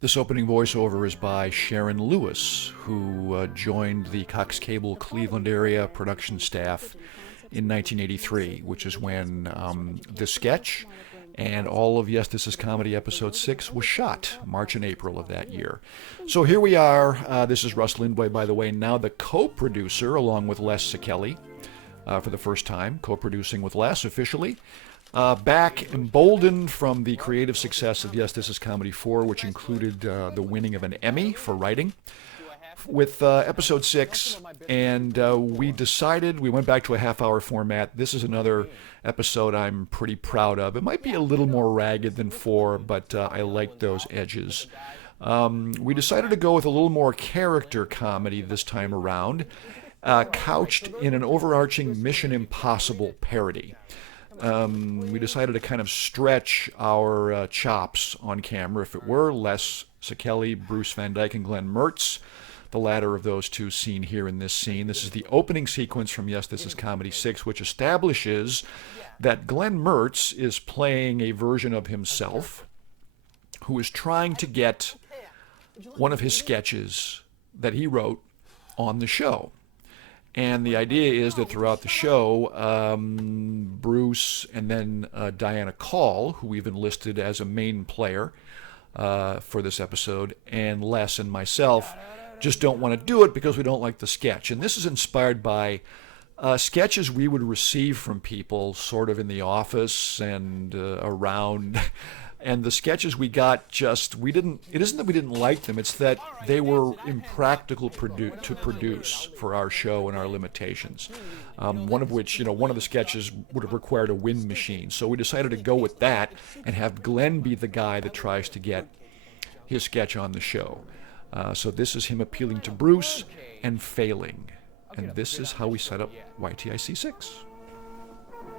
This opening voiceover is by Sharon Lewis, who joined the Cox Cable Cleveland area production staff in 1983, which is when this sketch and all of Yes, This Is Comedy Episode 6 was shot, March and April of that year. So here we are. This is Russ Lindway, by the way, now the co-producer, along with Les Szekely, for the first time, co-producing with Les officially. Back emboldened from the creative success of Yes, This Is Comedy 4, which included the winning of an Emmy for writing, with episode 6, and we went back to a half-hour format. This is another episode I'm pretty proud of. It might be a little more ragged than 4, but I like those edges. We decided to go with a little more character comedy this time around, couched in an overarching Mission Impossible parody. We decided to kind of stretch our chops on camera, if it were. Les Szekely, Bruce Van Dyke, and Glenn Mertz, the latter of those two seen here in this scene. This is the opening sequence from Yes, This Is Comedy 6, which establishes that Glenn Mertz is playing a version of himself who is trying to get one of his sketches that he wrote on the show. And the idea is that throughout the show, Bruce and then Diana Call, who we've enlisted as a main player for this episode, and Les and myself just don't want to do it because we don't like the sketch. And this is inspired by sketches we would receive from people sort of in the office and around. And the sketches we got it isn't that we didn't like them, it's that they were impractical to produce for our show and our limitations. One of the sketches would have required a wind machine. So we decided to go with that and have Glenn be the guy that tries to get his sketch on the show. So this is him appealing to Bruce and failing. And this is how we set up YTIC 6.